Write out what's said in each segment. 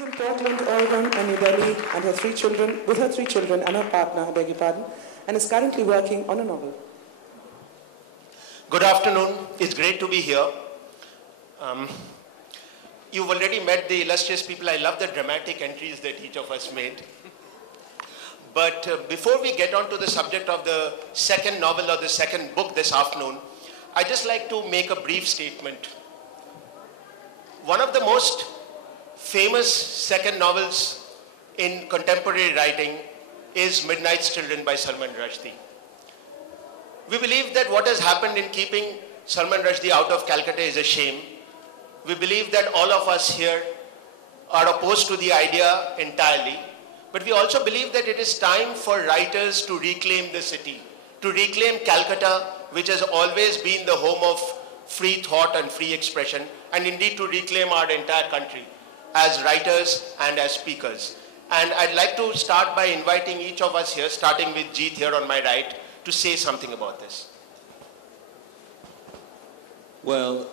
She's in Portland, Oregon, and New Delhi, and her three children, with her three children and her partner, I beg your pardon, and is currently working on a novel. Good afternoon. It's great to be here. You've already met the illustrious people. I love the dramatic entries that each of us made. But before we get on to the subject of the second novel or the second book this afternoon, I'd just like to make a brief statement. One of the most famous second novels in contemporary writing is Midnight's Children by Salman Rushdie. We believe that what has happened in keeping Salman Rushdie out of Calcutta is a shame. We believe that all of us here are opposed to the idea entirely, but we also believe that it is time for writers to reclaim the city, to reclaim Calcutta, which has always been the home of free thought and free expression, and indeed to reclaim our entire country as writers and as speakers. And I'd like to start by inviting each of us here, starting with Jeet here on my right, to say something about this. Well,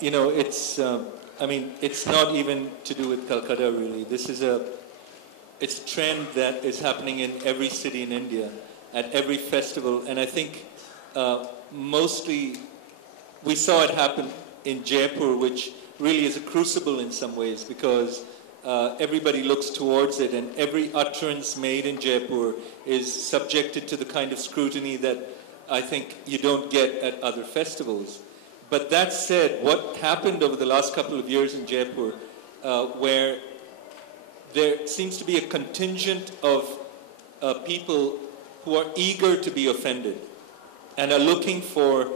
it's not even to do with Calcutta, really. It's a trend that is happening in every city in India, at every festival. And I think mostly we saw it happen in Jaipur, which really is a crucible in some ways, because everybody looks towards it, and every utterance made in Jaipur is subjected to the kind of scrutiny that I think you don't get at other festivals. But that said, what happened over the last couple of years in Jaipur, where there seems to be a contingent of people who are eager to be offended and are looking for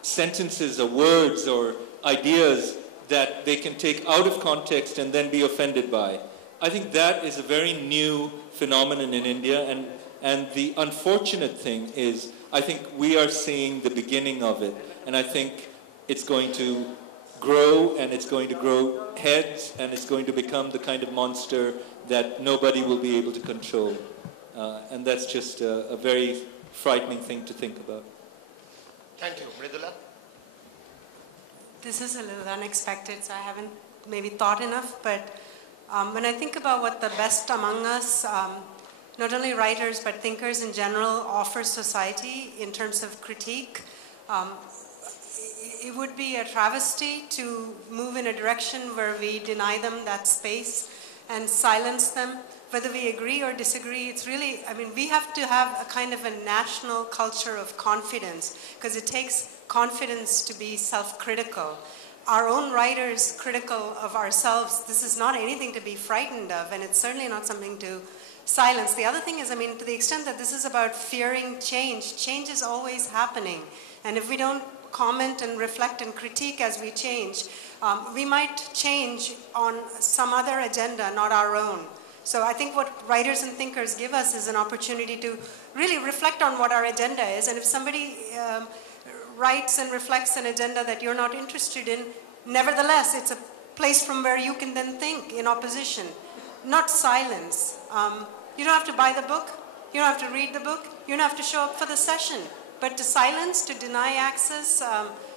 sentences or words or ideas that they can take out of context and then be offended by. I think that is a very new phenomenon in India, and the unfortunate thing is I think we are seeing the beginning of it, and I think it's going to grow, and it's going to grow heads, and it's going to become the kind of monster that nobody will be able to control. And that's just a very frightening thing to think about. Thank you. Mridula? This is a little unexpected, so I haven't maybe thought enough, but when I think about what the best among us, not only writers but thinkers in general, offer society in terms of critique, it would be a travesty to move in a direction where we deny them that space and silence them. Whether we agree or disagree, it's really, we have to have a kind of a national culture of confidence, because it takes confidence to be self-critical. Our own writers critical of ourselves, this is not anything to be frightened of, and it's certainly not something to silence. The other thing is, to the extent that this is about fearing change, change is always happening. And if we don't comment and reflect and critique as we change, we might change on some other agenda, not our own. So I think what writers and thinkers give us is an opportunity to really reflect on what our agenda is. And if somebody writes and reflects an agenda that you're not interested in, nevertheless, it's a place from where you can then think in opposition, not silence. You don't have to buy the book. You don't have to read the book. You don't have to show up for the session. But to silence, to deny access,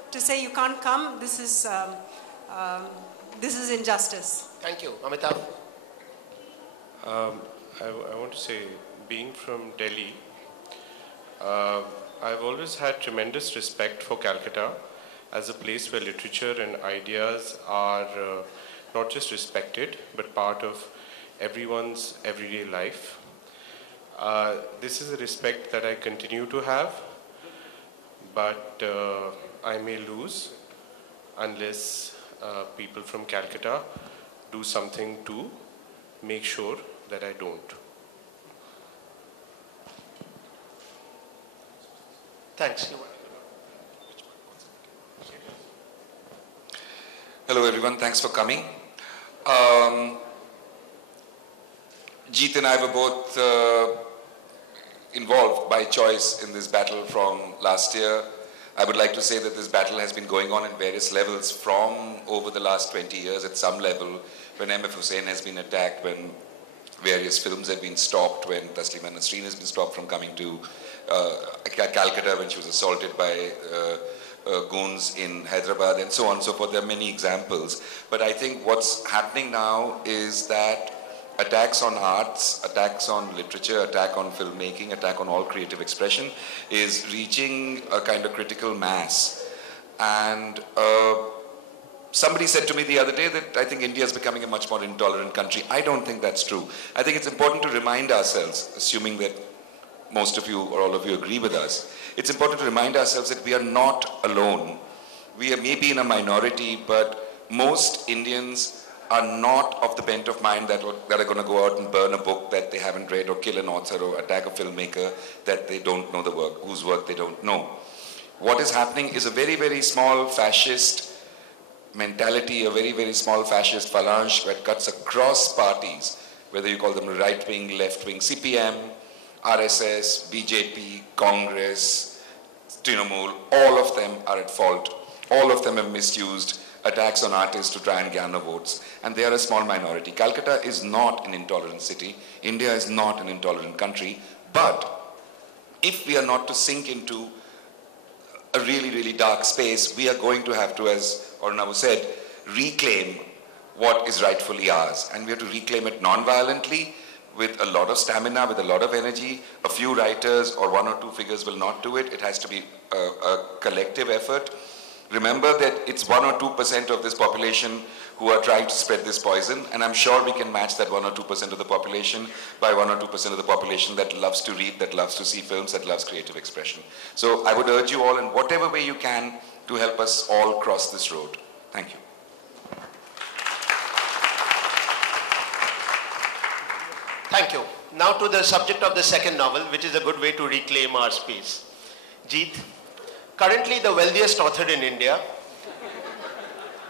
to say you can't come, this is injustice. Thank you. Amitabha? I want to say, being from Delhi, I've always had tremendous respect for Calcutta as a place where literature and ideas are not just respected, but part of everyone's everyday life. This is a respect that I continue to have, but I may lose unless people from Calcutta do something to make sure that I don't. Thanks. Hello everyone, thanks for coming. Jeet and I were both involved by choice in this battle from last year. I would like to say that this battle has been going on in various levels from over the last 20 years at some level, when M.F. Hussain has been attacked, when various films have been stopped, when Taslima Nasreen has been stopped from coming to Calcutta, when she was assaulted by goons in Hyderabad and so on and so forth. There are many examples. But I think what's happening now is that attacks on arts, attacks on literature, attack on filmmaking, attack on all creative expression is reaching a kind of critical mass. And somebody said to me the other day that I think India is becoming a much more intolerant country. I don't think that's true. I think it's important to remind ourselves, assuming that most of you or all of you agree with us, it's important to remind ourselves that we are not alone. We are maybe in a minority, but most Indians are not of the bent of mind that are going to go out and burn a book that they haven't read, or kill an author, or attack a filmmaker that they don't know the work, whose work they don't know. What is happening is a very, very small fascist mentality, a very, very small fascist phalange that cuts across parties, whether you call them right-wing, left-wing, CPM, RSS, BJP, Congress, Trinamool, all of them are at fault. All of them have misused attacks on artists to try and garner votes. And they are a small minority. Calcutta is not an intolerant city. India is not an intolerant country. But if we are not to sink into a really, really dark space, we are going to have to, as Arunava said, reclaim what is rightfully ours. And we have to reclaim it non-violently, with a lot of stamina, with a lot of energy. A few writers or one or two figures will not do it. It has to be a collective effort. Remember that it's 1 or 2% of this population who are trying to spread this poison, and I'm sure we can match that 1 or 2% of the population by 1 or 2% of the population that loves to read, that loves to see films, that loves creative expression. So I would urge you all in whatever way you can to help us all cross this road. Thank you. Thank you. Now to the subject of the second novel, which is a good way to reclaim our space. Jeet, currently the wealthiest author in India.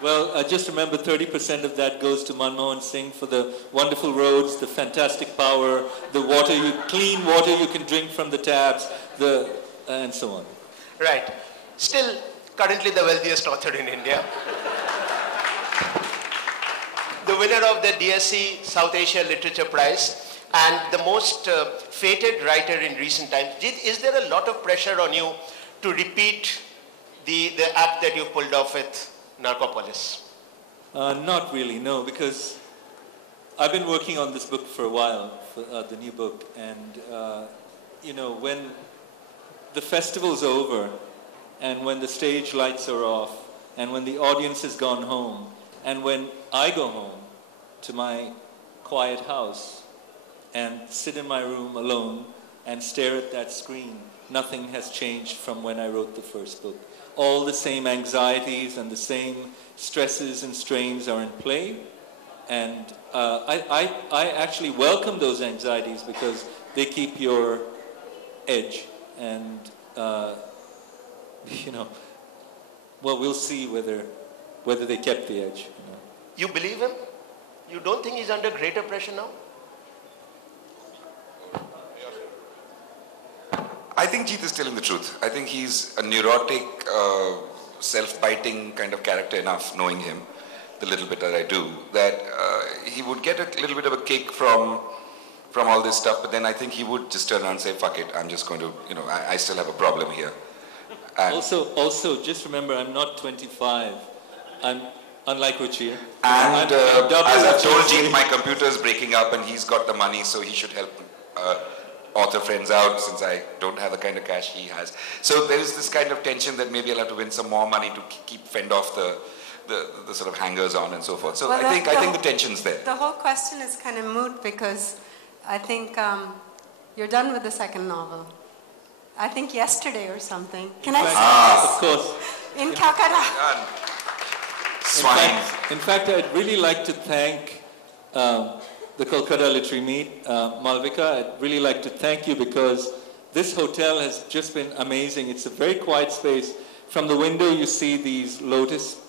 Well, just remember 30% of that goes to Manmohan Singh for the wonderful roads, the fantastic power, the water, clean water you can drink from the taps, and so on. Right. Still, currently the wealthiest author in India. The winner of the DSC South Asia Literature Prize and the most fated writer in recent times. Jeet, is there a lot of pressure on you to repeat the act that you pulled off with Narcopolis? Not really, no, because I've been working on this book for a while, for, the new book, and you know, when the festival's over, and when the stage lights are off, and when the audience has gone home, and when I go home to my quiet house and sit in my room alone and stare at that screen, nothing has changed from when I wrote the first book. All the same anxieties and the same stresses and strains are in play. And I actually welcome those anxieties because they keep your edge. And, you know, well, we'll see whether they kept the edge. You know. You believe him? You don't think he's under greater pressure now? I think Jeet is telling the truth. I think he's a neurotic, self-biting kind of character enough, knowing him, the little bit that I do, that he would get a little bit of a kick from all this stuff, but then I think he would just turn around and say, fuck it, I'm just going to, you know, I still have a problem here. And also, just remember, I'm not 25. I'm unlike Ruchir. And as I've told Jeet, my computer is breaking up and he's got the money, so he should help author friends out since I don't have the kind of cash he has. So there is this kind of tension that maybe I'll have to win some more money to fend off the sort of hangers on and so forth. So well, I think the tension's there. The whole question is kind of moot because I think you're done with the second novel. I think yesterday or something. Can I say this? Of course. In Calcutta. Swine. In fact, I'd really like to thank the Kolkata Literary Meet, Malvika. I'd really like to thank you because this hotel has just been amazing. It's a very quiet space. From the window, you see these lotus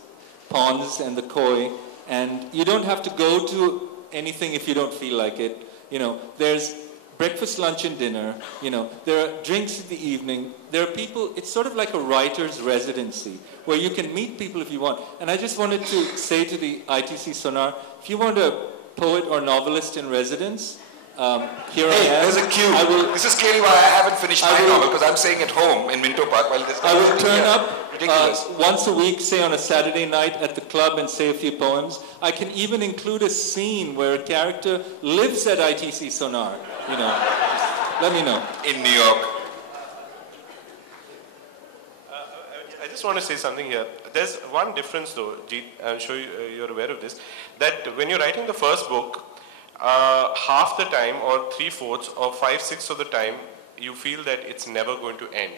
ponds and the koi, and you don't have to go to anything if you don't feel like it. You know, there's breakfast, lunch, and dinner. You know, there are drinks in the evening. There are people. It's sort of like a writer's residency where you can meet people if you want. And I just wanted to say to the ITC Sonar, if you want a poet or novelist in residence, Here Hey, I am. there's a queue. This is clearly why I haven't finished my novel, because I'm staying at home in Minto Park while this guy I is will sitting turn here. up Ridiculous. once a week, say on a Saturday night at the club, and say a few poems. I can even include a scene where a character lives at ITC Sonar. You know, let me know. In New York. I just want to say something here. There's one difference though, Jeet, I'm sure you're aware of this, that when you're writing the first book, half the time or 3/4 or 5/6 of the time, you feel that it's never going to end.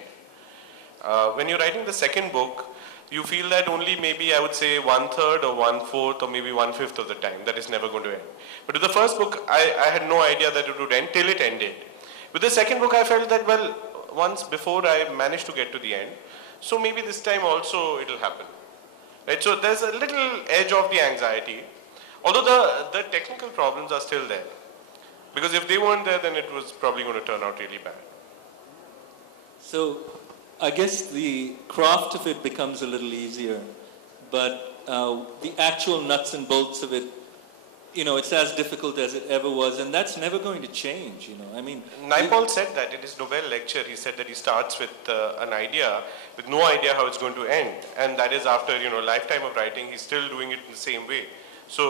When you're writing the second book, you feel that only maybe I would say 1/3 or 1/4 or maybe 1/5 of the time that it's never going to end. But with the first book, I had no idea that it would end till it ended. With the second book, I felt that, well, once before I managed to get to the end, so maybe this time also it'll happen. Right? So there's a little edge of the anxiety, although the technical problems are still there. Because if they weren't there, then it was probably going to turn out really bad. So I guess the craft of it becomes a little easier, but the actual nuts and bolts of it, you know, it's as difficult as it ever was, and that's never going to change, you know. I mean, Naipaul said that in his Nobel lecture. He said that he starts with an idea, with no idea how it's going to end, and that is after, you know, a lifetime of writing, he's still doing it in the same way. So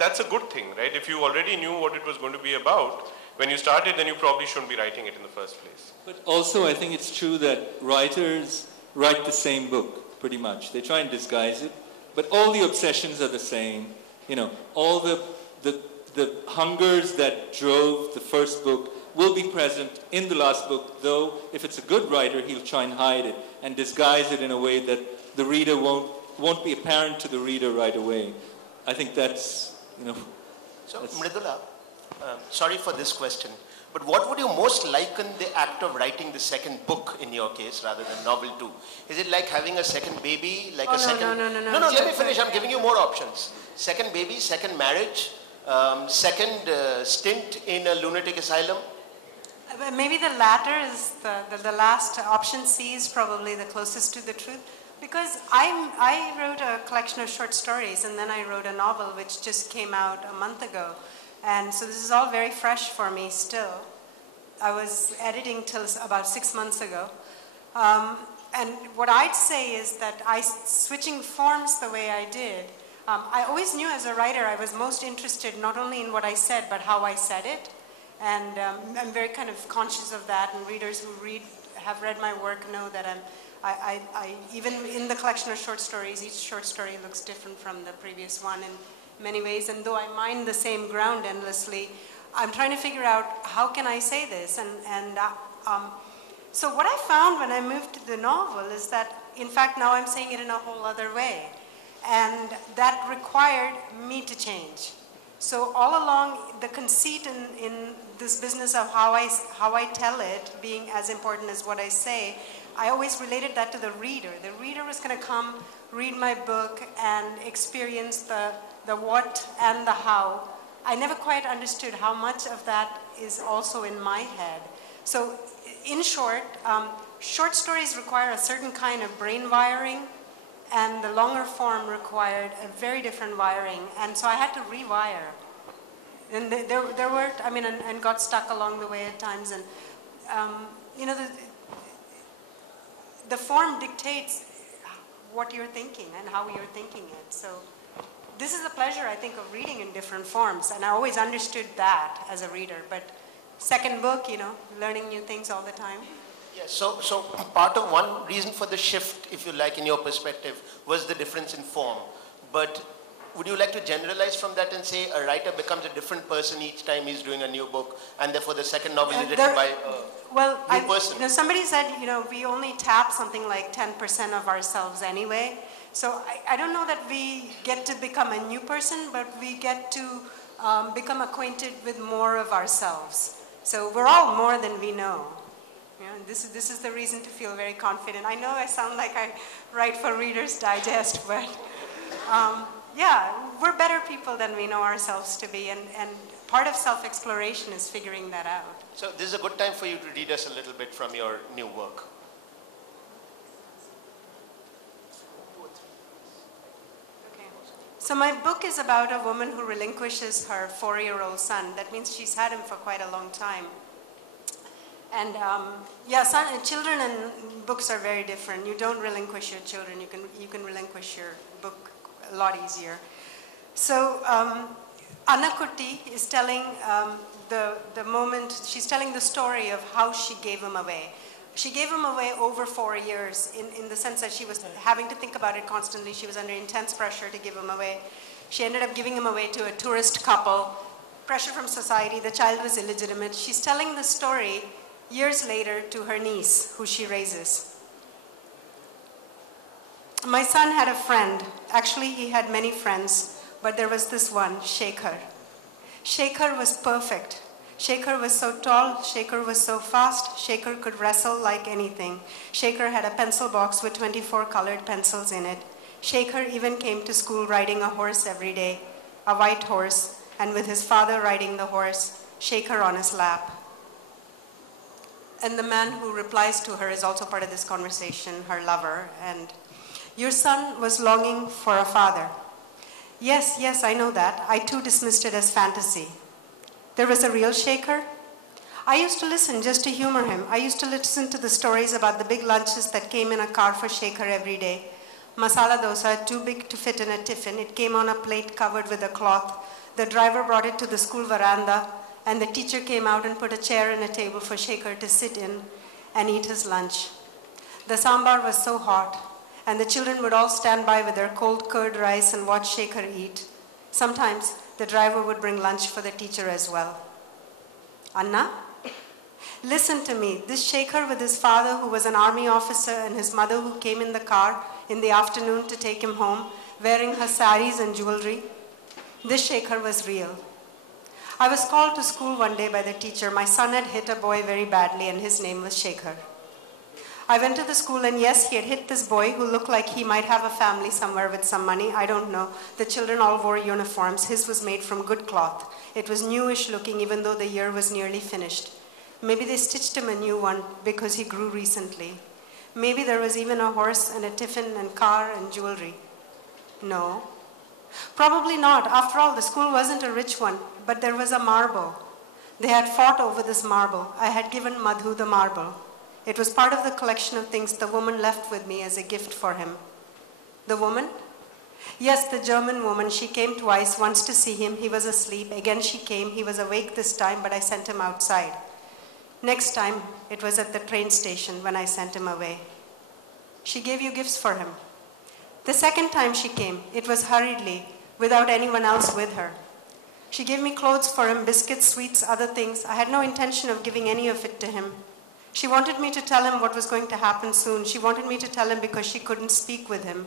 that's a good thing, right? If you already knew what it was going to be about, when you started, then you probably shouldn't be writing it in the first place. but also I think it's true that writers write the same book, pretty much. They try and disguise it, but all the obsessions are the same. You know, all the hungers that drove the first book will be present in the last book, though if it's a good writer, he'll try and hide it and disguise it in a way that the reader won't be apparent to the reader right away. I think that's, you know... So, Mridula, sorry for this question, but what would you most liken the act of writing the second book in your case rather than novel 2? Is it like having a second baby, like second... No, No, let me finish. I'm giving you more options. Second baby, second marriage, second stint in a lunatic asylum. Maybe the latter is the last option. C is probably the closest to the truth. Because I wrote a collection of short stories, and then I wrote a novel which just came out a month ago. And so this is all very fresh for me still. I was editing till about 6 months ago. And what I'd say is that switching forms the way I did, I always knew as a writer I was most interested not only in what I said, but how I said it. And I'm very kind of conscious of that, and readers who have read my work know that I even in the collection of short stories, each short story looks different from the previous one in many ways. And though I mine the same ground endlessly, I'm trying to figure out how can I say this. So what I found when I moved to the novel is that, in fact, now I'm saying it in a whole other way. And that required me to change. So all along, the conceit in this business of how I tell it being as important as what I say, I always related that to the reader. The reader was going to come, read my book, and experience the what and the how. I never quite understood how much of that is also in my head. So in short, short stories require a certain kind of brain wiring, and the longer form required a very different wiring. And so I had to rewire. And there were, I mean, and got stuck along the way at times. And, you know, the form dictates what you're thinking and how you're thinking it. So this is the pleasure, I think, of reading in different forms. And I always understood that as a reader. But second book, you know, learning new things all the time. Yes, so part of one reason for the shift, if you like, in your perspective, was the difference in form. But would you like to generalize from that and say a writer becomes a different person each time he's doing a new book, and therefore the second novel is written by a new person? You know, somebody said, you know, we only tap something like 10% of ourselves anyway. So I don't know that we get to become a new person, but we get to become acquainted with more of ourselves. So we're all more than we know. You know, this is the reason to feel very confident. I know I sound like I write for Reader's Digest, but yeah, we're better people than we know ourselves to be, and part of self-exploration is figuring that out. So this is a good time for you to read us a little bit from your new work. Okay. So So my book is about a woman who relinquishes her 4-year-old son. That means she's had him for quite a long time. And children and books are very different. You don't relinquish your children. You can relinquish your book a lot easier. So Anna Kutti is telling the moment, she's telling the story of how she gave him away. She gave him away over 4 years in the sense that she was having to think about it constantly. She was under intense pressure to give him away. She ended up giving him away to a tourist couple. Pressure from society, the child was illegitimate. She's telling the story years later to her niece, who she raises. My son had a friend. Actually, he had many friends, but there was this one, Shekhar. Shekhar was perfect. Shekhar was so tall, Shekhar was so fast, Shekhar could wrestle like anything. Shekhar had a pencil box with 24 colored pencils in it. Shekhar even came to school riding a horse every day, a white horse, and with his father riding the horse, Shekhar on his lap. And the man who replies to her is also part of this conversation, her lover. And your son was longing for a father. Yes, yes, I know that. I too dismissed it as fantasy. There was a real Shekhar. I used to listen just to humor him. I used to listen to the stories about the big lunches that came in a car for Shekhar every day. Masala dosa, too big to fit in a tiffin. It came on a plate covered with a cloth. The driver brought it to the school veranda, and the teacher came out and put a chair and a table for Shekhar to sit in and eat his lunch. The sambar was so hot, and the children would all stand by with their cold curd rice and watch Shekhar eat. Sometimes the driver would bring lunch for the teacher as well. Anna, listen to me. This Shekhar with his father, who was an army officer, and his mother, who came in the car in the afternoon to take him home, wearing her saris and jewelry. This Shekhar was real. I was called to school one day by the teacher. My son had hit a boy very badly, and his name was Shekhar. I went to the school, and yes, he had hit this boy who looked like he might have a family somewhere with some money. I don't know. The children all wore uniforms. His was made from good cloth. It was newish looking, even though the year was nearly finished. Maybe they stitched him a new one because he grew recently. Maybe there was even a horse and a tiffin and car and jewelry. No. Probably not. After all, the school wasn't a rich one, but there was a marble. They had fought over this marble. I had given Madhu the marble. It was part of the collection of things the woman left with me as a gift for him. The woman? Yes, the German woman. She came twice, once to see him. He was asleep. Again she came. He was awake this time, but I sent him outside. Next time, it was at the train station when I sent him away. She gave you gifts for him. The second time she came, it was hurriedly, without anyone else with her. She gave me clothes for him, biscuits, sweets, other things. I had no intention of giving any of it to him. She wanted me to tell him what was going to happen soon. She wanted me to tell him because she couldn't speak with him.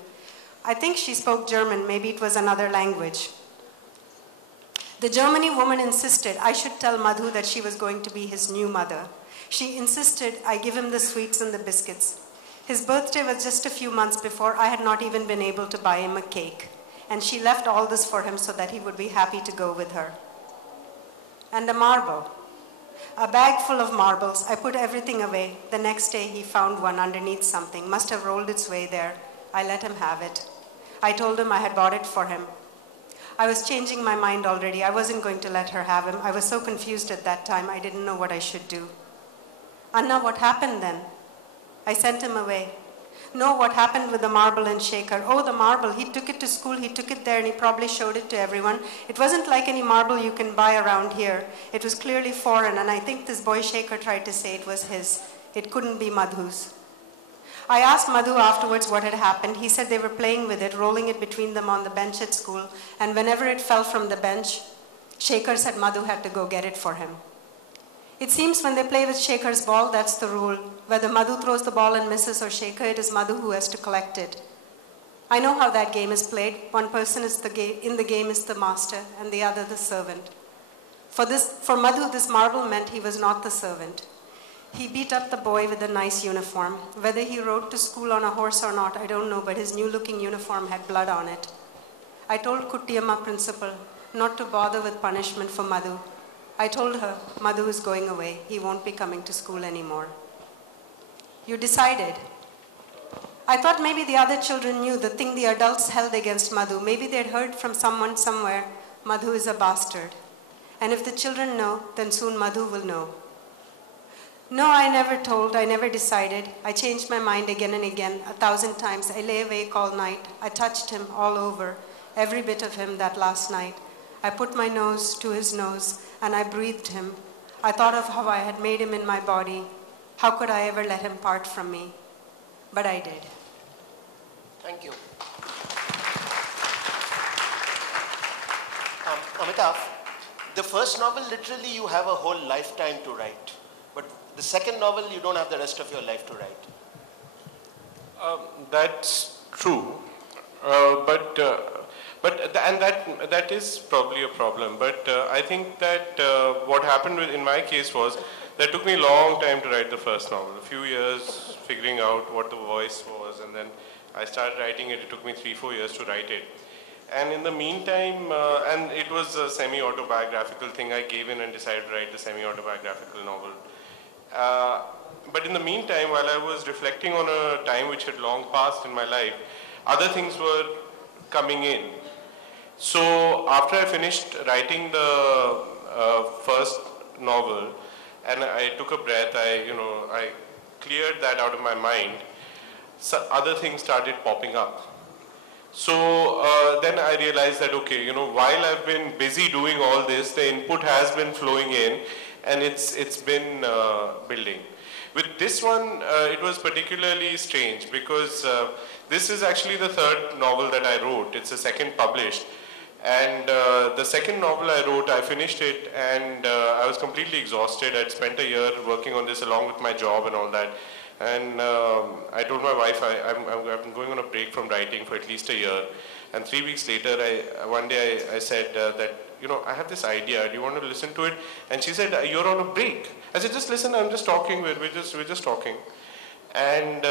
I think she spoke German. Maybe it was another language. The Germany woman insisted I should tell Madhu that she was going to be his new mother. She insisted I give him the sweets and the biscuits. His birthday was just a few months before. I had not even been able to buy him a cake. And she left all this for him so that he would be happy to go with her. And a marble. A bag full of marbles. I put everything away. The next day he found one underneath something. Must have rolled its way there. I let him have it. I told him I had bought it for him. I was changing my mind already. I wasn't going to let her have him. I was so confused at that time. I didn't know what I should do. Anna, what happened then? I sent him away. No, what happened with the marble and Shekhar? Oh, the marble. He took it to school. He took it there and he probably showed it to everyone. It wasn't like any marble you can buy around here. It was clearly foreign, and I think this boy Shekhar tried to say it was his. It couldn't be Madhu's. I asked Madhu afterwards what had happened. He said they were playing with it, rolling it between them on the bench at school, and whenever it fell from the bench, Shekhar said Madhu had to go get it for him. It seems when they play with Shekhar's ball, that's the rule. Whether Madhu throws the ball and misses or Shekhar, it is Madhu who has to collect it. I know how that game is played. One person is in the game is the master, and the other the servant. For Madhu, this marble meant he was not the servant. He beat up the boy with a nice uniform. Whether he rode to school on a horse or not, I don't know, but his new-looking uniform had blood on it. I told Kuttiyamma principal not to bother with punishment for Madhu. I told her, Madhu is going away. He won't be coming to school anymore. You decided. I thought maybe the other children knew the thing the adults held against Madhu. Maybe they'd heard from someone somewhere, Madhu is a bastard. And if the children know, then soon Madhu will know. No, I never told, I never decided. I changed my mind again and again, 1,000 times. I lay awake all night. I touched him all over, every bit of him that last night. I put my nose to his nose, and I breathed him. I thought of how I had made him in my body. How could I ever let him part from me? But I did. Thank you. Amitabha, the first novel, literally you have a whole lifetime to write. But the second novel, you don't have the rest of your life to write. That's true. And that is probably a problem. But I think that what happened in my case was that it took me a long time to write the first novel. A few years figuring out what the voice was, and then I started writing it. It took me 3-4 years to write it. And in the meantime, and it was a semi-autobiographical thing. I gave in and decided to write the semi-autobiographical novel. But in the meantime, while I was reflecting on a time which had long passed in my life, other things were coming in. So after I finished writing the first novel, and I took a breath, I cleared that out of my mind, so other things started popping up. So then I realized that, okay, while I've been busy doing all this, the input has been flowing in, and it's been building. With this one, it was particularly strange because this is actually the third novel that I wrote. It's the second published. And the second novel I wrote, I finished it, and I was completely exhausted. I'd spent a year working on this along with my job and all that. And I told my wife I've been going on a break from writing for at least a year. And 3 weeks later, one day I said that, I have this idea. Do you want to listen to it? And she said, you're on a break. I said, just listen. I'm just talking. We're just talking. And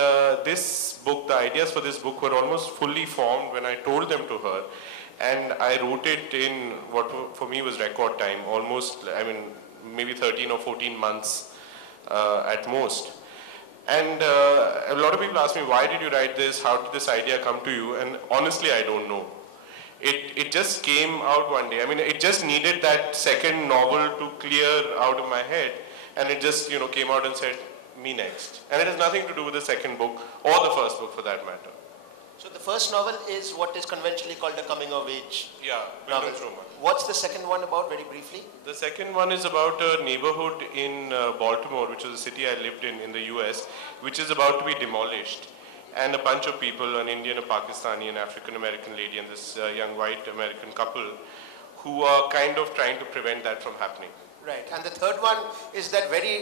this book, the ideas for this book were almost fully formed when I told them to her. And I wrote it in what for me was record time, almost, maybe 13 or 14 months at most. And a lot of people ask me, why did you write this? How did this idea come to you? And honestly, I don't know. It just came out one day. It just needed that second novel to clear out of my head. And it just, came out and said, me next. And it has nothing to do with the second book or the first book for that matter. So the first novel is what is conventionally called a coming of age novel. What's the second one about, very briefly? The second one is about a neighborhood in Baltimore, which was a city I lived in the US, which is about to be demolished. And a bunch of people, an Indian, a Pakistani, an African-American lady, and this young white American couple, who are kind of trying to prevent that from happening. Right. And the third one is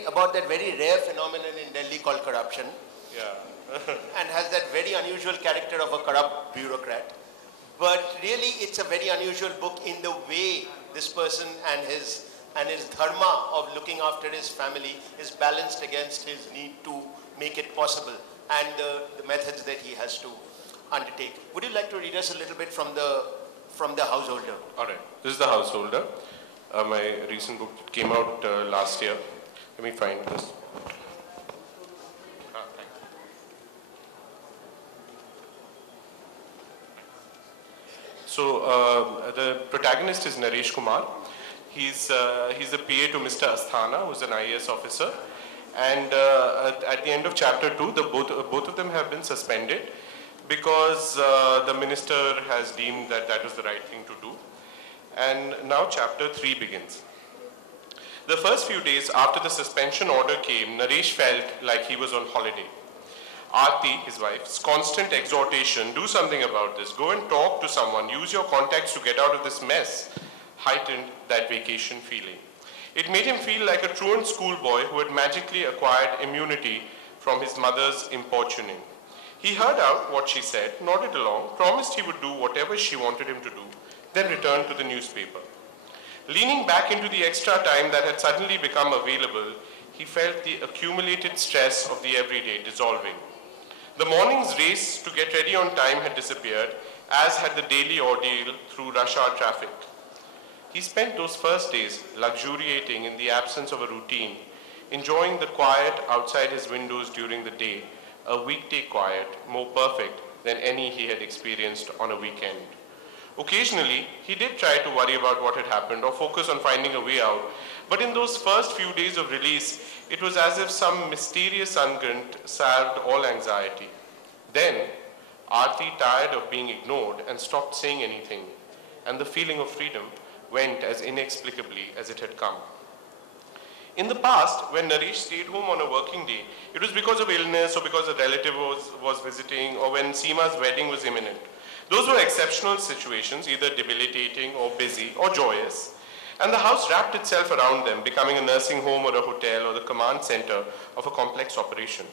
about that very rare phenomenon in Delhi called corruption. Yeah. And has that very unusual character of a corrupt bureaucrat. But really, it's a very unusual book in the way this person and his dharma of looking after his family is balanced against his need to make it possible and the methods that he has to undertake. Would you like to read us a little bit from the Householder? All right. This is The Householder. My recent book came out last year. Let me find this. So the protagonist is Naresh Kumar. He's a PA to Mr. Asthana, who's an IAS officer. And at the end of chapter 2, both of them have been suspended because the minister has deemed that was the right thing to do. And now chapter 3 begins. The first few days after the suspension order came, Naresh felt like he was on holiday. Aarti, his wife's constant exhortation, do something about this, go and talk to someone, use your contacts to get out of this mess, heightened that vacation feeling. It made him feel like a truant schoolboy who had magically acquired immunity from his mother's importuning. He heard out what she said, nodded along, promised he would do whatever she wanted him to do, then returned to the newspaper. Leaning back into the extra time that had suddenly become available, he felt the accumulated stress of the everyday dissolving. The morning's race to get ready on time had disappeared, as had the daily ordeal through rush hour traffic. He spent those first days luxuriating in the absence of a routine, enjoying the quiet outside his windows during the day, a weekday quiet more perfect than any he had experienced on a weekend. Occasionally, he did try to worry about what had happened or focus on finding a way out, but in those first few days of release, it was as if some mysterious unguent salved all anxiety. Then, Aarti tired of being ignored and stopped saying anything, and the feeling of freedom went as inexplicably as it had come. In the past, when Naresh stayed home on a working day, it was because of illness or because a relative was visiting or when Seema's wedding was imminent. Those were exceptional situations, either debilitating or busy or joyous, and the house wrapped itself around them, becoming a nursing home or a hotel or the command center of a complex operation.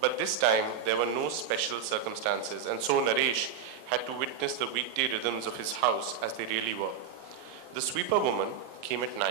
But this time, there were no special circumstances, and so Naresh had to witness the weekday rhythms of his house as they really were. The sweeper woman came at 9.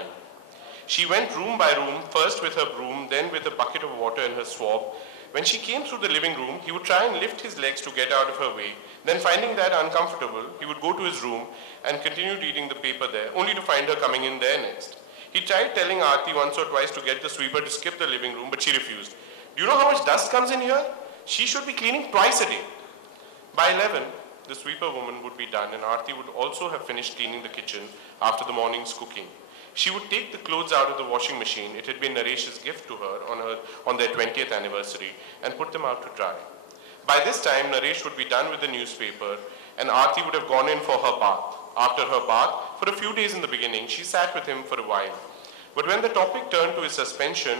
She went room by room, first with her broom, then with a bucket of water and her swab. When she came through the living room, he would try and lift his legs to get out of her way. Then, finding that uncomfortable, he would go to his room and continue reading the paper there, only to find her coming in there next. He tried telling Aarti once or twice to get the sweeper to skip the living room, but she refused. Do you know how much dust comes in here? She should be cleaning twice a day. By 11, the sweeper woman would be done, and Aarti would also have finished cleaning the kitchen after the morning's cooking. She would take the clothes out of the washing machine, it had been Naresh's gift to her on their 20th anniversary, and put them out to dry. By this time, Naresh would be done with the newspaper, and Aarti would have gone in for her bath. After her bath, for a few days in the beginning, she sat with him for a while. But when the topic turned to his suspension,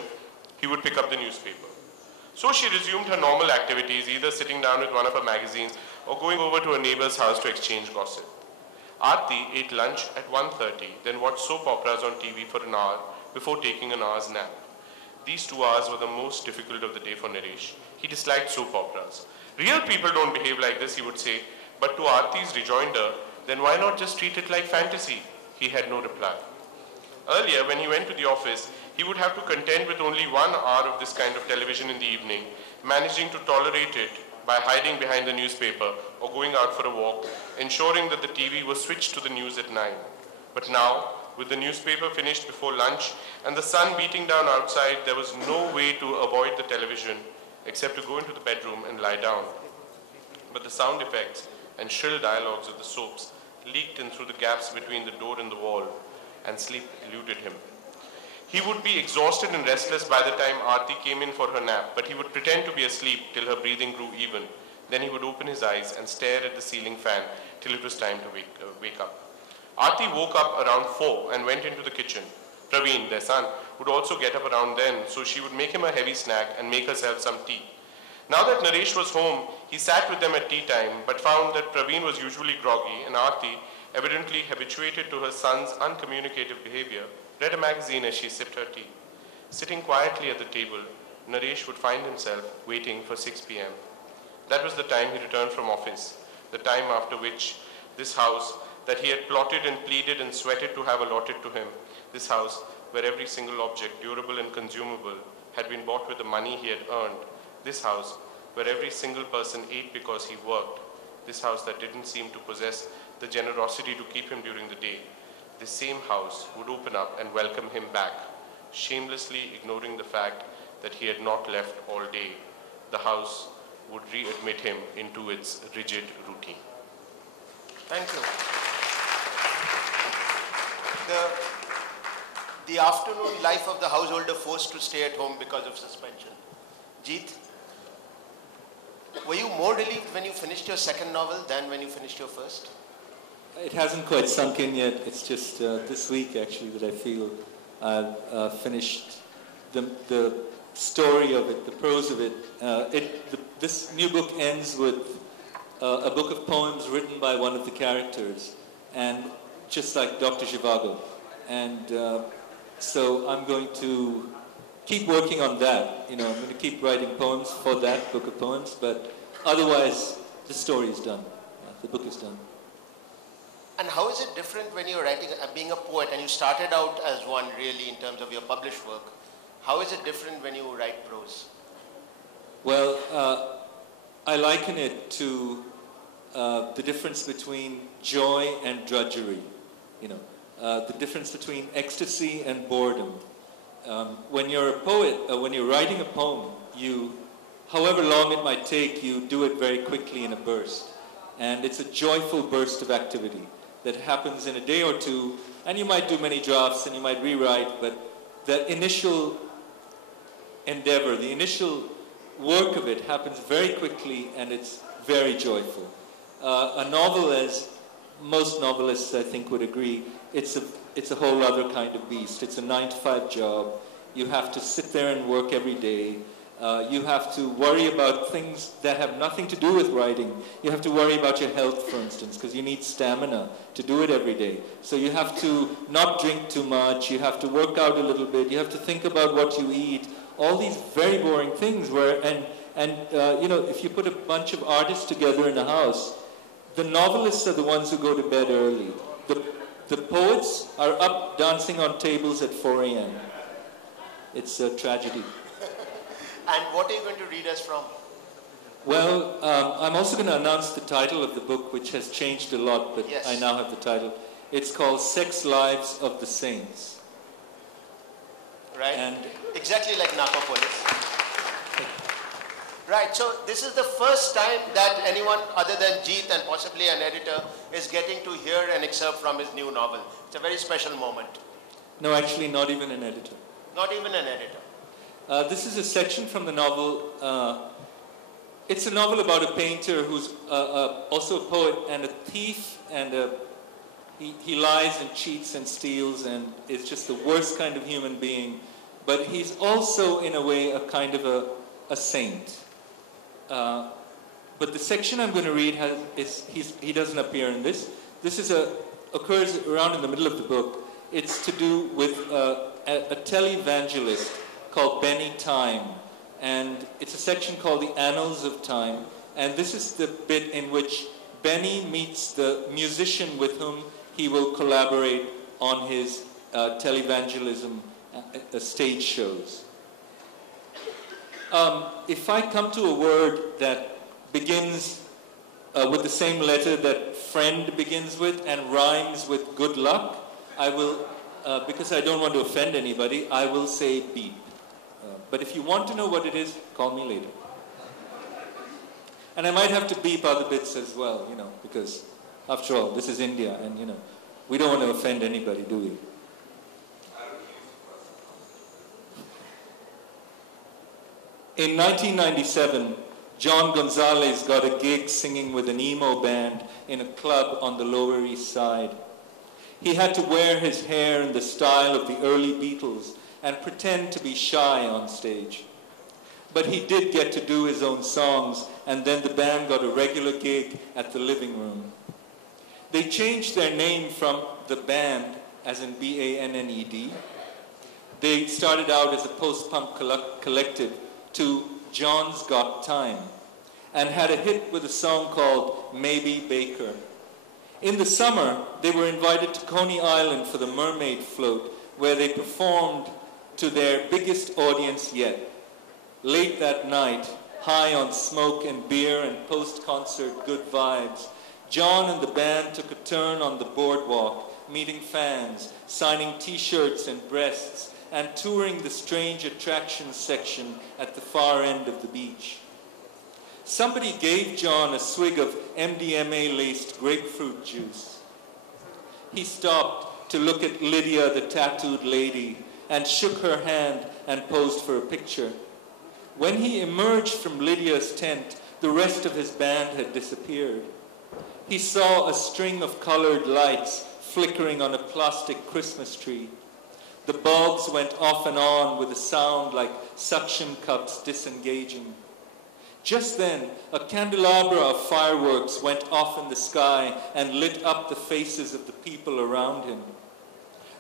he would pick up the newspaper. So she resumed her normal activities, either sitting down with one of her magazines or going over to a neighbor's house to exchange gossip. Aarti ate lunch at 1:30, then watched soap operas on TV for an hour before taking an hour's nap. These 2 hours were the most difficult of the day for Naresh. He disliked soap operas. Real people don't behave like this, he would say, but to Aarti's rejoinder, then why not just treat it like fantasy? He had no reply. Earlier, when he went to the office, he would have to contend with only 1 hour of this kind of television in the evening, managing to tolerate it by hiding behind the newspaper or going out for a walk, ensuring that the TV was switched to the news at 9. But now, with the newspaper finished before lunch and the sun beating down outside, there was no way to avoid the television except to go into the bedroom and lie down. But the sound effects and shrill dialogues of the soaps leaked in through the gaps between the door and the wall, and sleep eluded him. He would be exhausted and restless by the time Aarti came in for her nap, but he would pretend to be asleep till her breathing grew even. Then he would open his eyes and stare at the ceiling fan till it was time to wake up. Aarti woke up around 4 and went into the kitchen. Praveen, their son, would also get up around then, so she would make him a heavy snack and make herself some tea. Now that Naresh was home, he sat with them at tea time, but found that Praveen was usually groggy, and Aarti, evidently habituated to her son's uncommunicative behavior, read a magazine as she sipped her tea. Sitting quietly at the table, Naresh would find himself waiting for 6 p.m. That was the time he returned from office, the time after which this house that he had plotted and pleaded and sweated to have allotted to him, this house where every single object, durable and consumable, had been bought with the money he had earned, this house where every single person ate because he worked, this house that didn't seem to possess the generosity to keep him during the day, this same house would open up and welcome him back, shamelessly ignoring the fact that he had not left all day. The house would readmit him into its rigid routine. Thank you. The afternoon life of the householder forced to stay at home because of suspension. Jeet, were you more relieved when you finished your second novel than when you finished your first? It hasn't quite sunk in yet. It's just this week, actually, that I feel I've finished the story of it, the prose of it. This new book ends with a book of poems written by one of the characters, and just like Dr. Zhivago. And so I'm going to keep working on that. I'm going to keep writing poems for that book of poems, but otherwise, the story is done. The book is done. And how is it different when you're writing, being a poet, and you started out as one really in terms of your published work? How is it different when you write prose? Well, I liken it to the difference between joy and drudgery. The difference between ecstasy and boredom. When you're a poet, when you're writing a poem, you however long it might take, you do it very quickly in a burst. And it's a joyful burst of activity that happens in a day or two, and you might do many drafts and you might rewrite, but the initial endeavor, the initial work of it happens very quickly, and it's very joyful. A novel, as most novelists I think would agree, it's a whole other kind of beast. It's a 9-to-5 job. You have to sit there and work every day. You have to worry about things that have nothing to do with writing. You have to worry about your health, for instance, because you need stamina to do it every day. So you have to not drink too much. You have to work out a little bit. You have to think about what you eat. All these very boring things where, if you put a bunch of artists together in a house, the novelists are the ones who go to bed early. The poets are up dancing on tables at 4 a.m. It's a tragedy. And what are you going to read us from? Well, I'm also going to announce the title of the book, which has changed a lot, but yes. I now have the title. It's called Sex Lives of the Saints. Right? And exactly like Narcopolis. Right, so this is the first time that anyone other than Jeet and possibly an editor is getting to hear an excerpt from his new novel. It's a very special moment. No, actually not even an editor. Not even an editor. This is a section from the novel. It's a novel about a painter who's also a poet and a thief, and he lies and cheats and steals and is just the worst kind of human being. But he's also, in a way, a kind of a saint. But the section I'm going to read he doesn't appear in this. This occurs around in the middle of the book. It's to do with a televangelist called Benny Time, and it's a section called The Annals of Time, and this is the bit in which Benny meets the musician with whom he will collaborate on his televangelism stage shows. If I come to a word that begins with the same letter that friend begins with and rhymes with good luck, I will, because I don't want to offend anybody, I will say beep. But if you want to know what it is, call me later. And I might have to beep other bits as well, because after all, this is India, and we don't want to offend anybody, do we? In 1997, John Gonzalez got a gig singing with an emo band in a club on the Lower East Side. He had to wear his hair in the style of the early Beatles and pretend to be shy on stage. But he did get to do his own songs, and then the band got a regular gig at the Living Room. They changed their name from The Band, as in B-A-N-N-E-D. They started out as a post-punk collective to John's Got Time, and had a hit with a song called Maybe Baker. In the summer, they were invited to Coney Island for the Mermaid Float, where they performed to their biggest audience yet. Late that night, high on smoke and beer and post-concert good vibes, John and the band took a turn on the boardwalk, meeting fans, signing T-shirts and breasts, and touring the strange attractions section at the far end of the beach. Somebody gave John a swig of MDMA-laced grapefruit juice. He stopped to look at Lydia, the tattooed lady, and shook her hand and posed for a picture. When he emerged from Lydia's tent, the rest of his band had disappeared. He saw a string of colored lights flickering on a plastic Christmas tree. The bulbs went off and on with a sound like suction cups disengaging. Just then, a candelabra of fireworks went off in the sky and lit up the faces of the people around him.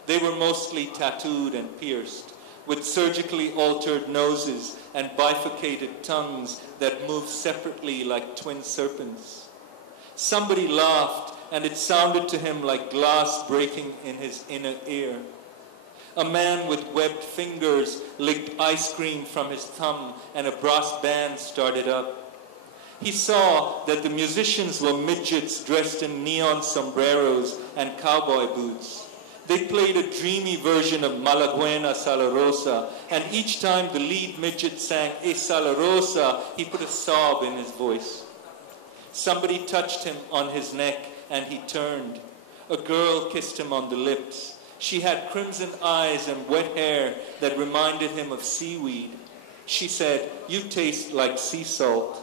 They were mostly tattooed and pierced, with surgically altered noses and bifurcated tongues that moved separately like twin serpents. Somebody laughed, and it sounded to him like glass breaking in his inner ear. A man with webbed fingers licked ice cream from his thumb, and a brass band started up. He saw that the musicians were midgets dressed in neon sombreros and cowboy boots. They played a dreamy version of Malaguena Salarosa, and each time the lead midget sang E Salarosa, he put a sob in his voice. Somebody touched him on his neck, and he turned. A girl kissed him on the lips. She had crimson eyes and wet hair that reminded him of seaweed. She said, "You taste like sea salt."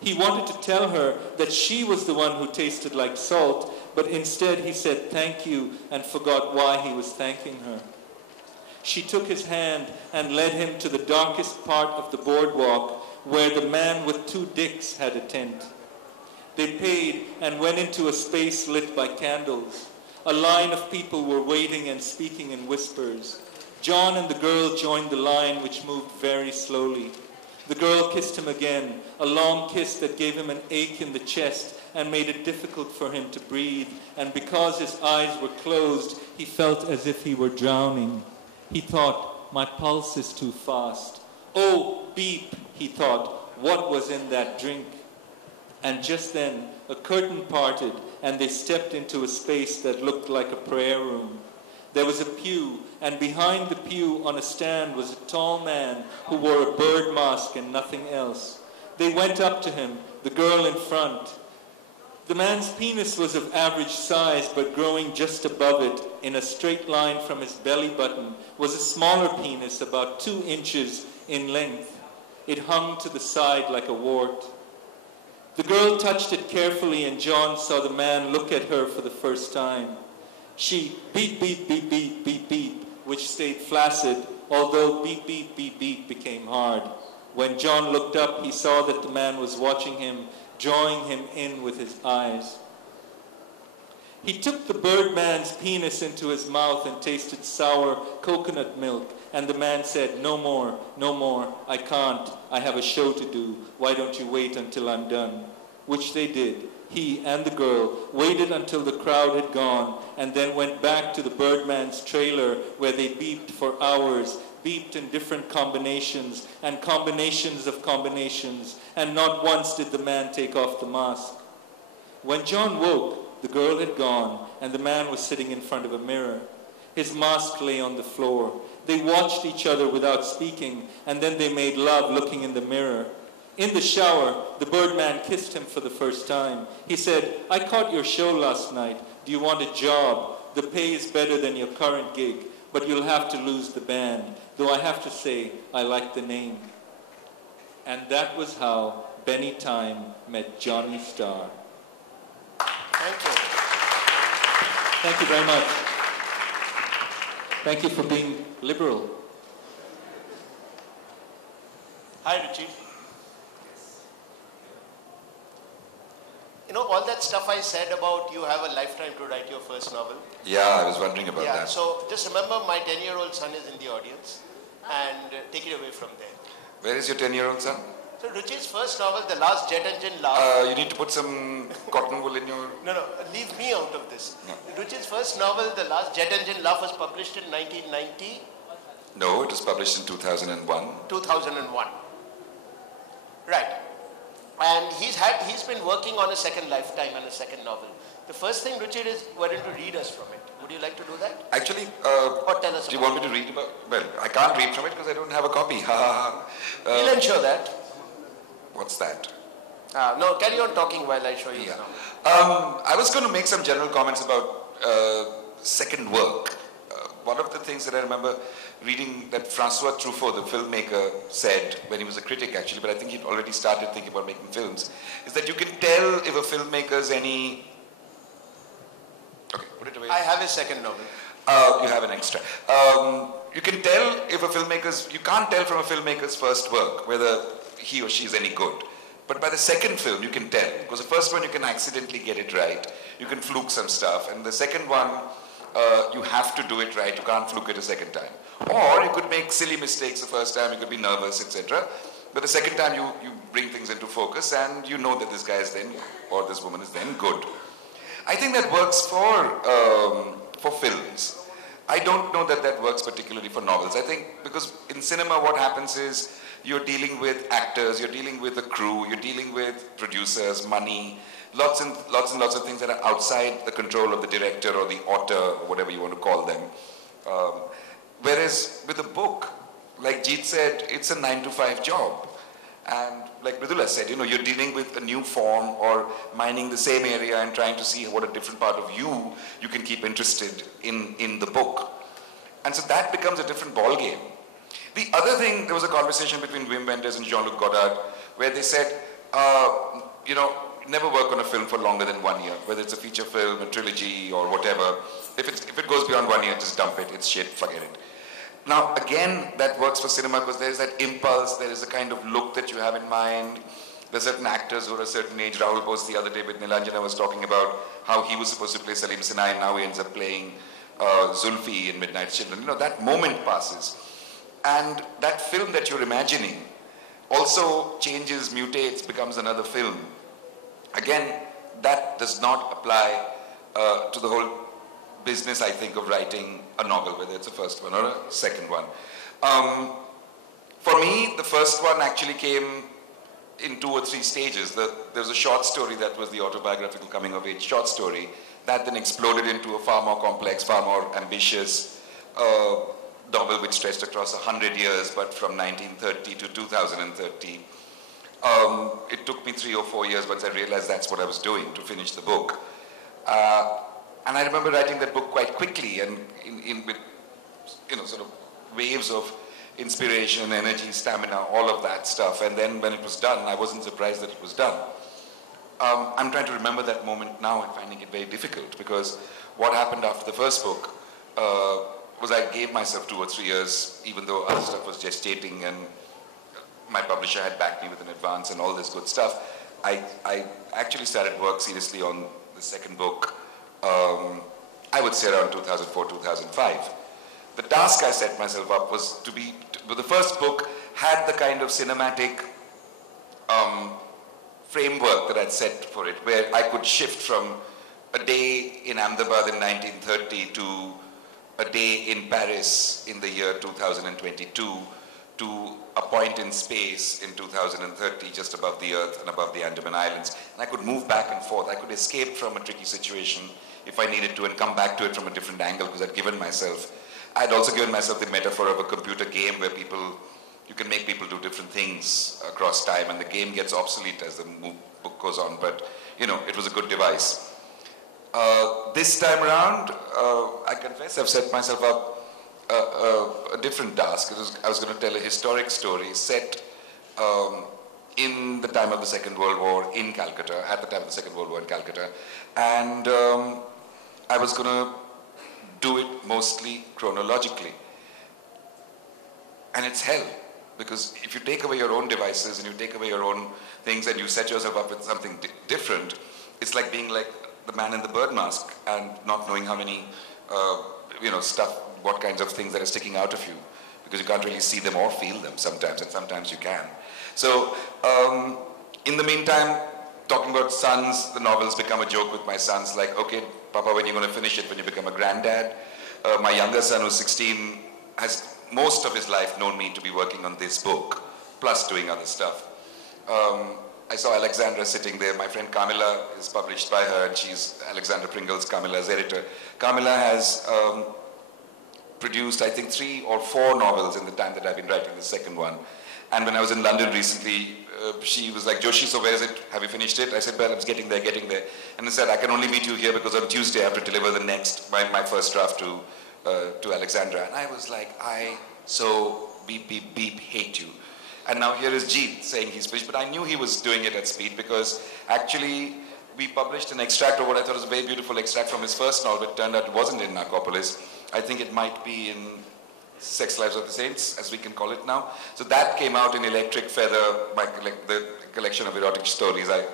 He wanted to tell her that she was the one who tasted like salt, but instead he said thank you and forgot why he was thanking her. She took his hand and led him to the darkest part of the boardwalk where the man with 2 dicks had a tent. They paid and went into a space lit by candles. A line of people were waiting and speaking in whispers. John and the girl joined the line, which moved very slowly. The girl kissed him again, a long kiss that gave him an ache in the chest and made it difficult for him to breathe. And because his eyes were closed, he felt as if he were drowning. He thought, my pulse is too fast. Oh, beep, he thought, what was in that drink? And just then, a curtain parted, and they stepped into a space that looked like a prayer room. There was a pew, and behind the pew on a stand was a tall man who wore a bird mask and nothing else. They went up to him, the girl in front. The man's penis was of average size, but growing just above it, in a straight line from his belly button, was a smaller penis about 2 inches in length. It hung to the side like a wart. The girl touched it carefully, and John saw the man look at her for the first time. She beep, beep, beep, beep, beep, beep, which stayed flaccid, although beep, beep, beep, beep became hard. When John looked up, he saw that the man was watching him, drawing him in with his eyes. He took the birdman's penis into his mouth and tasted sour coconut milk, and the man said, no more, I can't, I have a show to do, why don't you wait until I'm done? Which they did. He and the girl waited until the crowd had gone, and then went back to the birdman's trailer where they beeped for hours, beeped in different combinations and combinations of combinations, and not once did the man take off the mask. When John woke, the girl had gone, and the man was sitting in front of a mirror. His mask lay on the floor. They watched each other without speaking, and then they made love looking in the mirror. In the shower, the birdman kissed him for the first time. He said, I caught your show last night. Do you want a job? The pay is better than your current gig, but you'll have to lose the band. Though I have to say, I like the name. And that was how Benny Time met Johnny Starr. Thank you. Thank you very much. Thank you for being liberal. Hi, Ruchi. You know, all that stuff I said about you have a lifetime to write your first novel. Yeah, I was wondering about that. So just remember my 10-year-old son is in the audience and take it away from there. Where is your 10-year-old son? So Ruchi's first novel, The Last Jet Engine Laugh. You need to put some cotton wool in your... No, leave me out of this. No. Ruchi's first novel, The Last Jet Engine Laugh, was published in 1990. No, it was published in 2001. 2001. Right. And he's been working on a second lifetime and a second novel. The first thing, Ruchi, is why don't you read us from it? Would you like to do that? Actually, or tell us do you want me to read about? Well, I can't read from it because I don't have a copy. We'll ensure that. What's that? No, carry on talking while I show you. Yeah. I was going to make some general comments about second work. One of the things that I remember reading that Francois Truffaut, the filmmaker, said when he was a critic actually, but I think he'd already started thinking about making films, is that you can tell if a filmmaker's any... Okay, put it away. I have a second novel. You have an extra. You can tell if a filmmaker's... You can't tell from a filmmaker's first work whether he or she is any good. But by the second film, you can tell. Because the first one, you can accidentally get it right. You can fluke some stuff. And the second one, you have to do it right. You can't fluke it a second time. Or you could make silly mistakes the first time. You could be nervous, etc. But the second time, you bring things into focus and you know that this guy is then, or this woman is then good. I think that works for films. I don't know that that works particularly for novels. I think because in cinema what happens is you're dealing with actors, you're dealing with a crew, you're dealing with producers, money, lots and lots of things that are outside the control of the director or the author, or whatever you want to call them. Whereas with a book, like Jeet said, it's a 9-to-5 job. And like Mridula said, you know, you're dealing with a new form or mining the same area and trying to see what a different part of you can keep interested in the book. And so that becomes a different ball game. The other thing, there was a conversation between Wim Wenders and Jean-Luc Godard where they said, you know, never work on a film for longer than 1 year, whether it's a feature film, a trilogy, or whatever. If it goes beyond 1 year, just dump it. It's shit, forget it. Now, again, that works for cinema because there is that impulse, there is a kind of look that you have in mind. There are certain actors who are a certain age. Rahul Bose the other day with Nilanjana was talking about how he was supposed to play Salim Sinha and now he ends up playing Zulfi in Midnight Children. You know, that moment passes. And that film that you're imagining also changes, mutates, becomes another film. Again, that does not apply to the whole business, I think, of writing a novel, whether it's a first one or a second one. For me, the first one actually came in 2 or 3 stages. There was a short story that was the autobiographical coming-of-age short story that then exploded into a far more complex, far more ambitious novel which stretched across 100 years, but from 1930 to 2030. It took me 3 or 4 years once I realized that's what I was doing to finish the book. And I remember writing that book quite quickly and with, you know, sort of waves of inspiration, energy, stamina, all of that stuff. And then when it was done, I wasn't surprised that it was done. I'm trying to remember that moment now and finding it very difficult because what happened after the first book was I gave myself 2 or 3 years, even though other stuff was gestating and my publisher had backed me with an advance and all this good stuff. I actually started work seriously on the second book, I would say around 2004, 2005. The task I set myself up was the first book had the kind of cinematic framework that I'd set for it, where I could shift from a day in Ahmedabad in 1930 to a day in Paris in the year 2022 to a point in space in 2030 just above the Earth and above the Andaman Islands. And I could move back and forth. I could escape from a tricky situation if I needed to and come back to it from a different angle because I'd also given myself the metaphor of a computer game where you can make people do different things across time and the game gets obsolete as the book goes on, but you know, it was a good device. This time around, I confess I've set myself up a different task. I was going to tell a historic story set in the time of the Second World War in Calcutta, at the time of the Second World War in Calcutta, and I was going to do it mostly chronologically. And it's hell, because if you take away your own devices and you take away your own things and you set yourself up with something different, it's like being like the man in the bird mask and not knowing how many, what kinds of things that are sticking out of you, because you can't really see them or feel them sometimes, and sometimes you can. So, in the meantime, talking about sons, the novels become a joke with my sons, like, okay, Papa, when are you going to finish it, when you become a granddad? My younger son, who's 16, has most of his life known me to be working on this book, plus doing other stuff. I saw Alexandra sitting there. My friend Camilla is published by her, and she's Alexandra Pringle's Camilla's editor. Camilla has produced, I think, 3 or 4 novels in the time that I've been writing the second one. And when I was in London recently, she was like, Joshi, so where is it? Have you finished it? I said, well, it's getting there. And I said, I can only meet you here because on Tuesday I have to deliver my first draft to Alexandra. And I was like, I so beep, beep, beep, hate you. And now here is Jeet saying he's finished, but I knew he was doing it at speed because actually we published an extract of what I thought was a very beautiful extract from his first novel. It turned out it wasn't in Narcopolis. I think it might be in Sex Lives of the Saints, as we can call it now. So that came out in Electric Feather, the collection of erotic stories I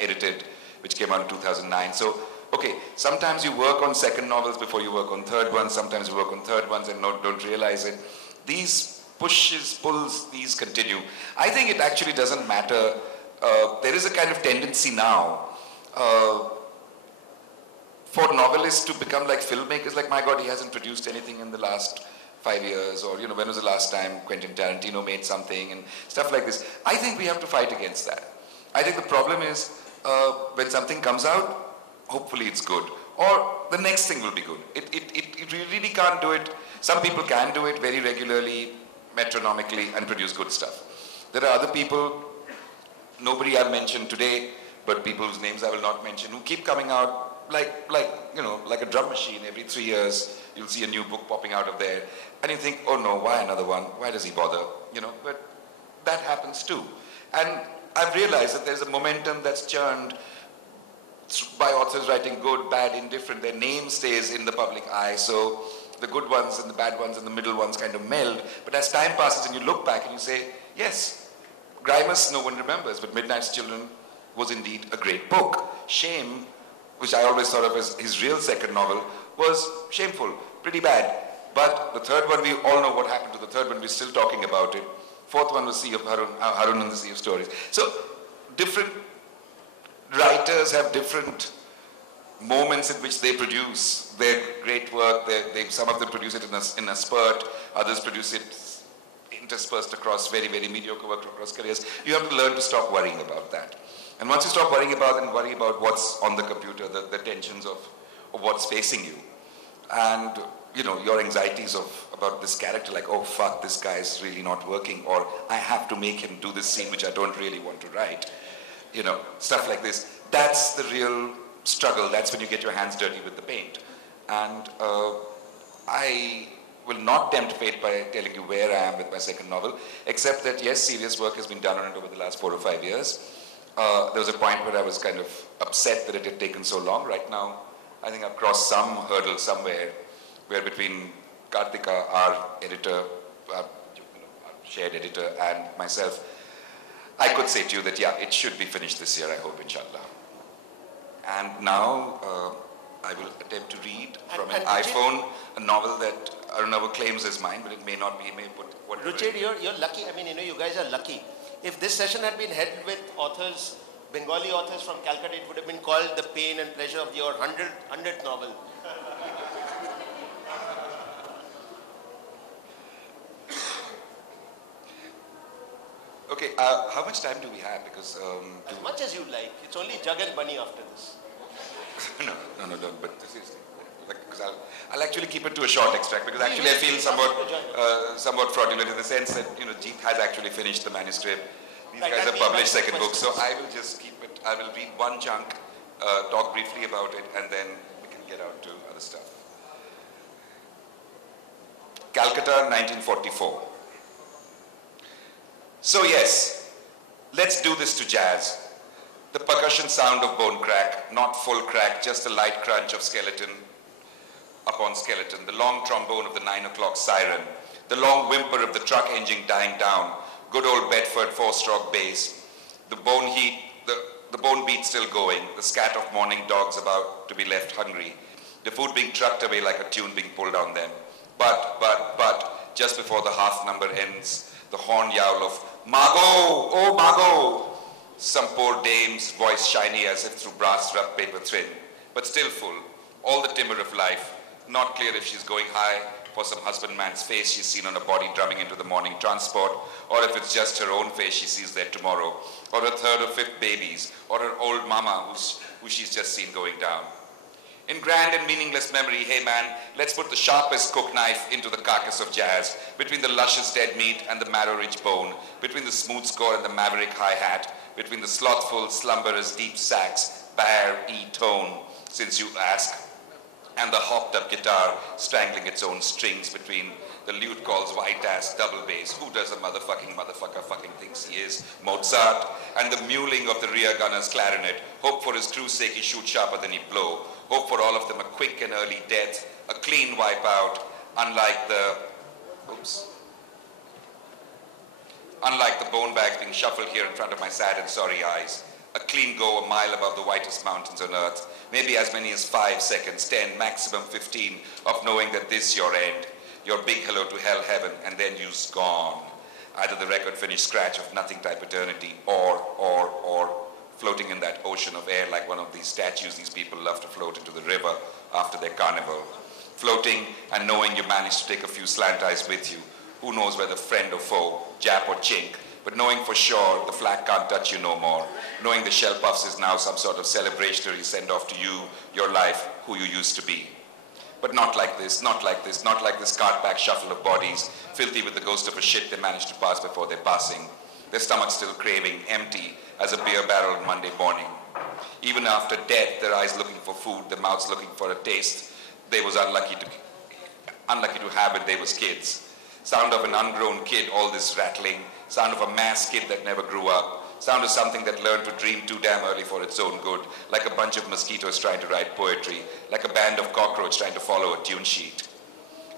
edited, which came out in 2009. So, okay, sometimes you work on second novels before you work on third ones. Sometimes you work on third ones and don't realize it. These pushes, pulls, these continue. I think it actually doesn't matter. There is a kind of tendency now for novelists to become like filmmakers. Like, my God, he hasn't produced anything in the last 5 years, or when was the last time Quentin Tarantino made something and stuff like this. I think we have to fight against that. I think the problem is when something comes out, hopefully it's good, or the next thing will be good. It really can't do it. Some people can do it very regularly, metronomically, and produce good stuff. There are other people, nobody I've mentioned today, but people whose names I will not mention, who keep coming out like a drum machine. Every 3 years, you'll see a new book popping out of there. And you think, oh no, why another one? Why does he bother? But that happens too. And I've realized that there's a momentum that's churned by authors writing good, bad, indifferent. Their name stays in the public eye. So the good ones and the bad ones and the middle ones kind of meld. But as time passes and you look back and you say, yes, Grimus no one remembers, but Midnight's Children was indeed a great book. Shame, which I always thought of as his real second novel, was shameful, pretty bad. But the third one, we all know what happened to the third one, we're still talking about it. Fourth one was Harun and the Sea of Stories. So different writers have different moments in which they produce their great work. Some of them produce it in a spurt, others produce it interspersed across very, very mediocre work across careers. You have to learn to stop worrying about that. And once you stop worrying about it and worry about what's on the computer, the tensions of what's facing you, and your anxieties about this character, like, oh fuck, this guy's really not working, or I have to make him do this scene which I don't really want to write, stuff like this. That's the real struggle. That's when you get your hands dirty with the paint. And I will not tempt fate by telling you where I am with my second novel, except that yes, serious work has been done on it over the last 4 or 5 years. There was a point where I was kind of upset that it had taken so long. Right now, I think I've crossed some hurdle somewhere where between Kartika, our editor, our shared editor, and myself, I could say to you that, yeah, it should be finished this year, I hope, inshallah. And now I will attempt to read from an iPhone a novel that Arunava claims is mine, but it may not be. It may put whatever. Ruchir, you're lucky. I mean, you guys are lucky. If this session had been held with authors, Bengali authors from Calcutta, it would have been called The Pain and Pleasure of your 100th novel. Okay, how much time do we have? Because as much as you like. It's only Jug and Bunny after this. no, but seriously. Because I'll actually keep it to a short extract, because actually I feel somewhat fraudulent in the sense that Jeet has actually finished the manuscript. These guys have published second book, so I will just keep it. I will read one chunk, talk briefly about it, and then we can get out to other stuff. Calcutta, 1944. So yes, let's do this to jazz. The percussion sound of bone crack, not full crack, just a light crunch of skeleton upon skeleton, the long trombone of the 9 o'clock siren, the long whimper of the truck engine dying down, good old Bedford 4-stroke bass, the bone heat, the bone beat still going, the scat of morning dogs about to be left hungry, the food being trucked away like a tune being pulled on them. But, just before the half number ends, the horn yowl of Mago, oh Mago, some poor dame's voice shiny as if through brass rough paper thin, but still full, all the timber of life, not clear if she's going high for some husbandman's face she's seen on a body drumming into the morning transport, or if it's just her own face she sees there tomorrow, or her third or fifth babies, or her old mama who she's just seen going down. In grand and meaningless memory, hey man, let's put the sharpest cook knife into the carcass of jazz, between the luscious dead meat and the marrow-rich bone, between the smooth score and the maverick hi-hat, between the slothful, slumberous deep sax, bare E-tone, since you ask, and the hopped-up guitar strangling its own strings, between the lute calls white-ass double bass, who does a motherfucker fucking thinks he is, Mozart, and the mewling of the rear gunner's clarinet, hope for his crew's sake he shoot sharper than he blow, hope for all of them a quick and early death, a clean wipeout, unlike the bone bags being shuffled here in front of my sad and sorry eyes. A clean go a mile above the whitest mountains on earth. Maybe as many as 5 seconds, 10, maximum 15 of knowing that this your end. Your big hello to hell heaven, and then you's gone. Either the record finished scratch of nothing type eternity, or floating in that ocean of air like one of these statues these people love to float into the river after their carnival. floating and knowing you managed to take a few slant eyes with you. Who knows whether friend or foe, Jap or chink, but knowing for sure the flag can't touch you no more. Knowing the shell puffs is now some sort of celebratory send-off to you, your life, who you used to be. But not like this, not like this, not like this cart-packed shuffle of bodies, filthy with the ghost of a shit they managed to pass before their passing. Their stomachs still craving, empty as a beer barrel on Monday morning. Even after death, their eyes looking for food, their mouths looking for a taste. They was unlucky to have it, they was kids. Sound of an ungrown kid, all this rattling. Sound of a mass kid that never grew up. Sound of something that learned to dream too damn early for its own good. Like a bunch of mosquitoes trying to write poetry. Like a band of cockroaches trying to follow a tune sheet.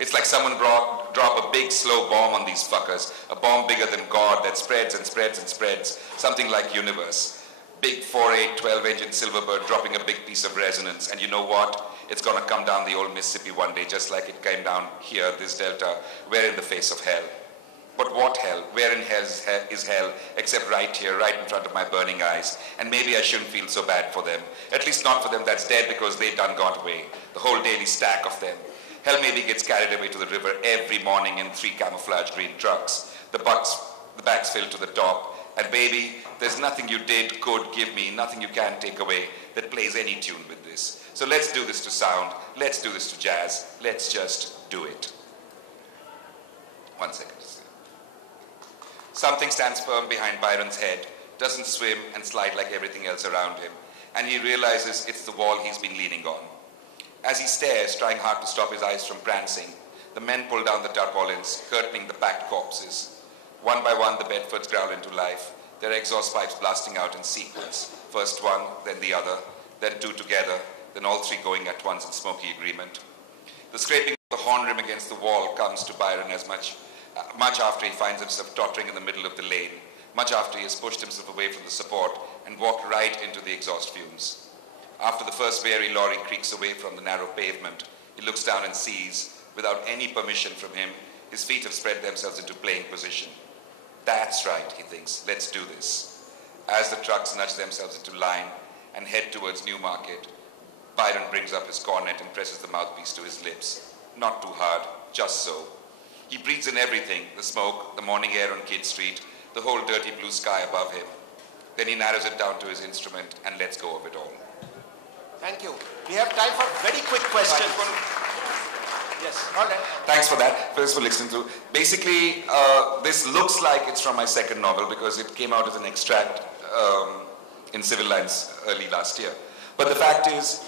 It's like someone drop a big slow bomb on these fuckers. A bomb bigger than God that spreads and spreads and spreads. Something like universe. Big 4.8 12-engine Silverbird dropping a big piece of resonance. And you know what? It's gonna come down the old Mississippi one day, just like it came down here, this delta. We're in the face of hell. But what hell? Where in hell is hell, except right here, right in front of my burning eyes? And maybe I shouldn't feel so bad for them. At least not for them that's dead, because they done got away. The whole daily stack of them. Hell maybe gets carried away to the river every morning in 3 camouflage green trucks. The bags filled to the top. And baby, there's nothing you did, could give me, nothing you can take away that plays any tune with this. So let's do this to sound, let's do this to jazz, let's just do it. 1 second. Something stands firm behind Byron's head, doesn't swim and slide like everything else around him, and he realizes it's the wall he's been leaning on. As he stares, trying hard to stop his eyes from prancing, the men pull down the tarpaulins, curtaining the packed corpses. One by one, the Bedfords growl into life, their exhaust pipes blasting out in sequence. First one, then the other, then 2 together, then all 3 going at once in smoky agreement. The scraping of the horn rim against the wall comes to Byron as much after he finds himself tottering in the middle of the lane, much after he has pushed himself away from the support and walked right into the exhaust fumes. After the first weary lorry creaks away from the narrow pavement, he looks down and sees, without any permission from him, his feet have spread themselves into playing position. That's right, he thinks, let's do this. As the trucks nudge themselves into line and head towards Newmarket, Byron brings up his cornet and presses the mouthpiece to his lips. Not too hard, just so. He breathes in everything, the smoke, the morning air on Kidd Street, the whole dirty blue sky above him. Then he narrows it down to his instrument and lets go of it all. Thank you. We have time for very quick questions. Yes, all right. Thanks for that. First for listening to. Basically, this looks like it's from my second novel because it came out as an extract in Civil Lines early last year. But the fact is,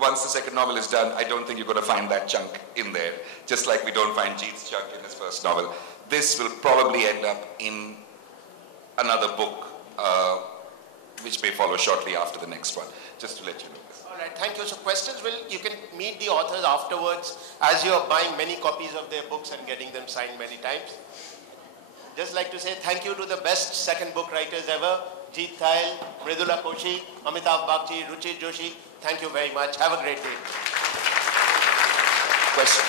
once the second novel is done, I don't think you're going to find that chunk in there, just like we don't find Jeet's chunk in his first novel. This will probably end up in another book, which may follow shortly after the next one, just to let you know. All right, thank you. So questions you can meet the authors afterwards as you are buying many copies of their books and getting them signed many times. Just like to say thank you to the best second book writers ever, Jeet Thayil, Mridula, Koshy, Amitabha, Bagchi, Ruchi Joshi. Thank you very much. Have a great day. Question?